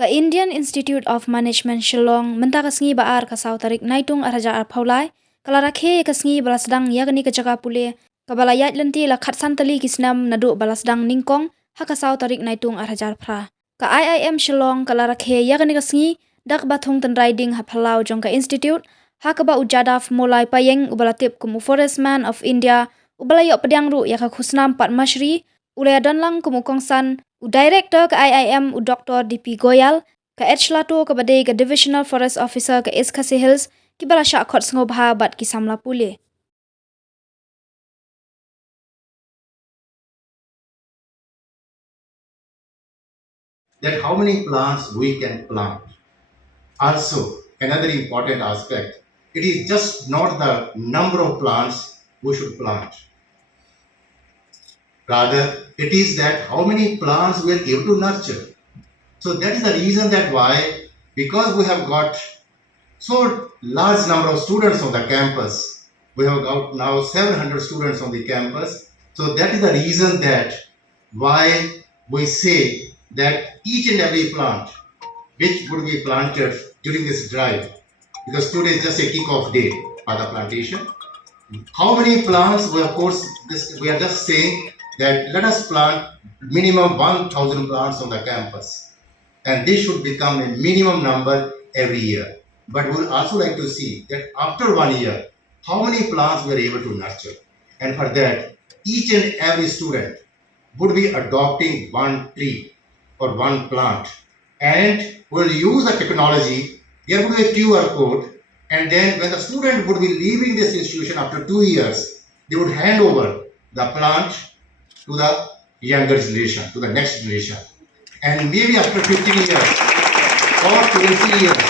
Ka Indian Institute of Management Shillong menta kasngi baar ka sau tarik naitung araja ar paulai kala rakhe kasngi balasdang yagni ka jaga pule kabala yat lenti la khatsan tali kisnam nadu balasdang ningkong haka sau tarik naitung araja pra ka IIM Shilllong kala rakhe yagni kasngi dak bathung tan riding ha phalau jong ka institute haka ba Jadav molai payeng ubalatip kumu forestman of India ubalayok pedang ru yaka khusnam patmashri ulaya donlang kumu kongsan Director ke IIM Dr. DP Goyal ke Edgelato ke badai ke Divisional Forest Officer ke Eskasi Hills ki bala syak khot ngobha bat ki samla pule. That how many plants we can plant. Also, another important aspect, it is just not the number of plants we should plant. Rather, it is that how many plants we are able to nurture. So that is the reason that why, because we have got so large number of students on the campus, we have got now 700 students on the campus. So that is the reason that why we say that each and every plant which would be planted during this drive, because today is just a kick-off day for the plantation. How many plants? We of course we are just saying that let us plant minimum 1,000 plants on the campus, and this should become a minimum number every year. But we would also like to see that after 1 year, how many plants we are able to nurture, and for that, each and every student would be adopting one tree or one plant, and will use the technology. There would be a QR code, and then when the student would be leaving this institution after 2 years, they would hand over the plant to the younger generation, to the next generation. And maybe after 15 years or 20 years,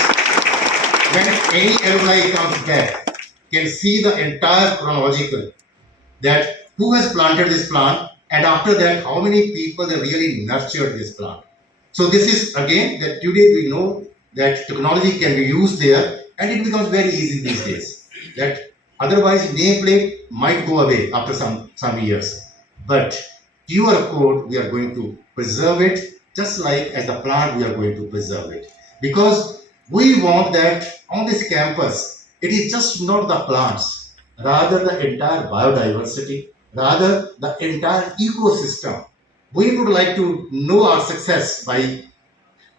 when any alumni comes back, can see the entire chronological, that who has planted this plant, and after that, how many people have really nurtured this plant. So this is again that today we know that technology can be used there, and it becomes very easy these days. That otherwise nameplate might go away after some years, but QR code we are going to preserve it, just like as the plant we are going to preserve it, because we want that on this campus it is just not the plants, rather the entire biodiversity, rather the entire ecosystem. We would like to know our success by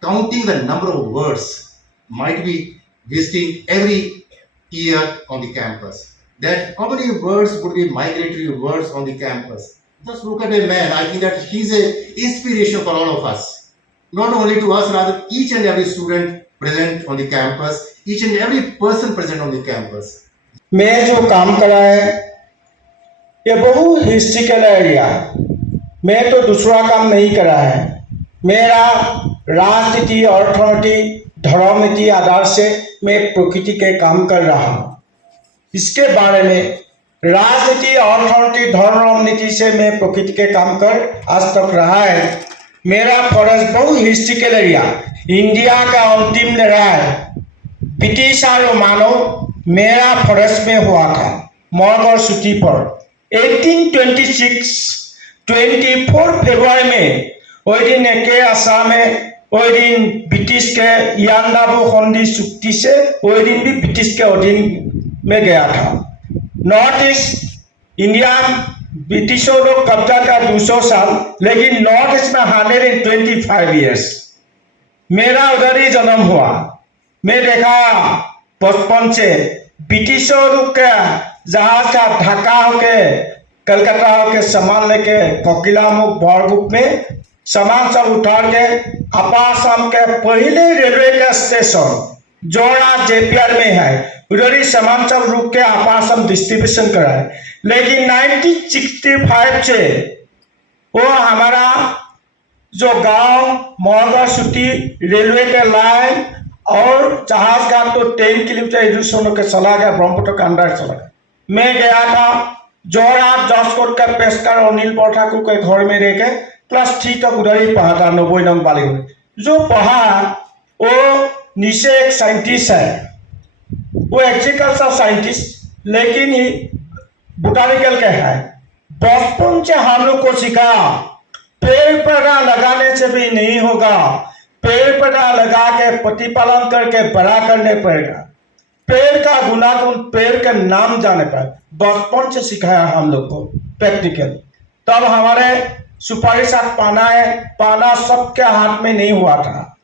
counting the number of birds might be visiting every year on the campus. That how many birds would be migratory birds on the campus? Just look at a man. I think that he's a inspiration for all of us. Not only to us, rather each and every student present on the campus, each and every person present on the campus. मैं जो काम कर रहा है ये बहुत historical area, मैं तो दूसरा काम नहीं कर रहा है। मेरा राजनीति, अर्थनीति, धर्म नीति आधार से मैं प्रकृति के काम कर रहा हूँ। इसके बारे में राजनीति, अर्थनीति, धर्म नीति से मैं प्रकृति के काम कर आज तक रहा है। मेरा फॉरेस्ट बहुत हिस्ट्रिकल एरिया, इंडिया का अंतिम लड़ाई ब्रिटिश और मानव मेरा फॉरेस्ट में हुआ था मॉर्गर सिटी पर 1826 24 फरवरी में। वही दिन के आसाम में वही दिन ब्रिटिश के यानदाबू संधि चुक्ति से वही दिन भी ब्रिटिश के अधीन में गया था। नॉर्थ ईस्ट इंडिया ब्रिटिशों लोग कब्जा का 200 साल, लेकिन नॉर्थ ईस्ट में 125 ईयर्स। मेरा उधर ही जन्म हुआ। मैं देखा बचपन से ब्रिटिशों लोग का जहाज का ढाका होके कलकत्ता होके सामान लेके कोकिलामुख बरगुप में सामान सब उतार के अपार शाम के पहले रेलवे का स्टेशन जोड़ा जेपीआर में है, उधर ही सामान सब रुक के अपार शाम डिस्ट्रीब्यूशन कराए। लेकिन 1965 से वो हमारा जो गांव मॉर्गर सिटी रेलवे के लाइन और जहाज का तो 10 किलोमीटर इधर से के चला गया, ब्रह्मपुत्र के अंदर चला गया। मैं गया था जोड़ा जसकोट का पेशकर और नील ठाकुर के घर में रह के क्लास 3 तक उधर ही पढ़ा था 90 नंबर वाले में। जो पढ़ा वो नीचे एक साइंटिस्ट है, वो एग्रीकल्चर साइंटिस्ट लेकिन ही बोटानिकल के है। बचपन से हम लोग को सिखा पेड़ पौधा लगाने से भी नहीं होगा, पेड़ पौधा लगा के प्रतिपालन करके बड़ा करने पड़ेगा। पेड़ का गुणागुण, पेड़ के नाम जाने पर बचपन से सिखाया हम लोग को प्रैक्टिकल। तब हमारे सुपारी साथ पाना है, पाना सबके हाथ में नहीं हुआ था,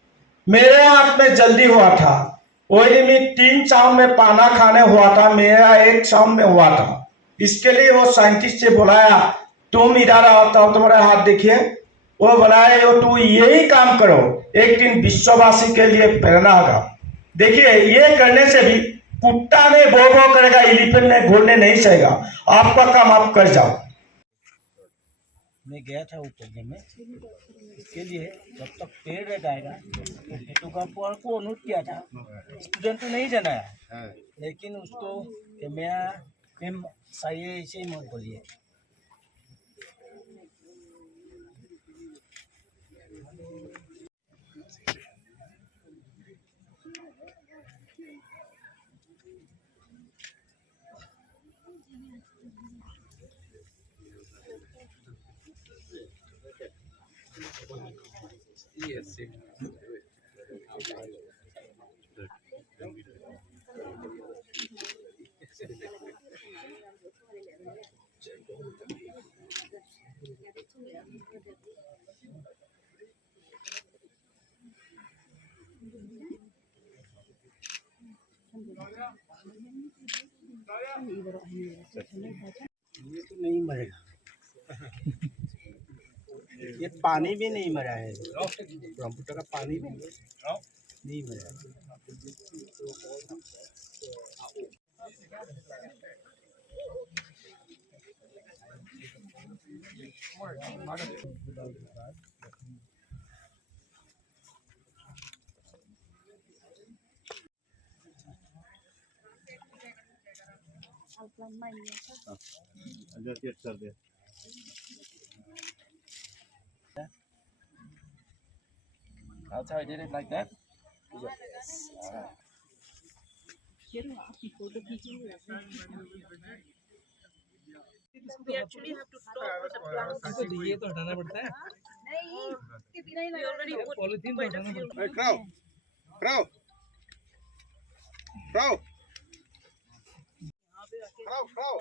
मेरे हाथ में जल्दी हुआ था। वही में 3 शाम में पाना खाने हुआ था, मेरा 1 शाम में हुआ था। इसके लिए वो साइंटिस्ट से बुलाया, तुम इधर आओ, तो तुम्हारे हाथ देखिए। वो बनाए हो, तू यही काम करो, एक दिन विश्ववासी के लिए प्रेरणा होगा। देखिए, ये करने से भी कुत्ता ने भो भो करेगा, एलिफेंट ने घोड़ने नहीं सहेगा। आपका काम आप कर जाओ। मैं गया था वो प्रोग्राम में, इसके लिए जब तक पेड़ लगाएगा तो को अनुरोध किया था। स्टूडेंट तो नहीं जाना है, लेकिन उसको कि मैं सही ऐसे ही मत बोलिए। ये तो नहीं मरेगा, ये पानी भी नहीं मरा है, ब्रह्मपुत्र का पानी भी नहीं मरा। That's how I did it, like that. We actually have to talk with the plants. तो ये तो हटाना पड़ता है। We already put quite a few. Hey, crow! Crow! Crow! Crow! Crow!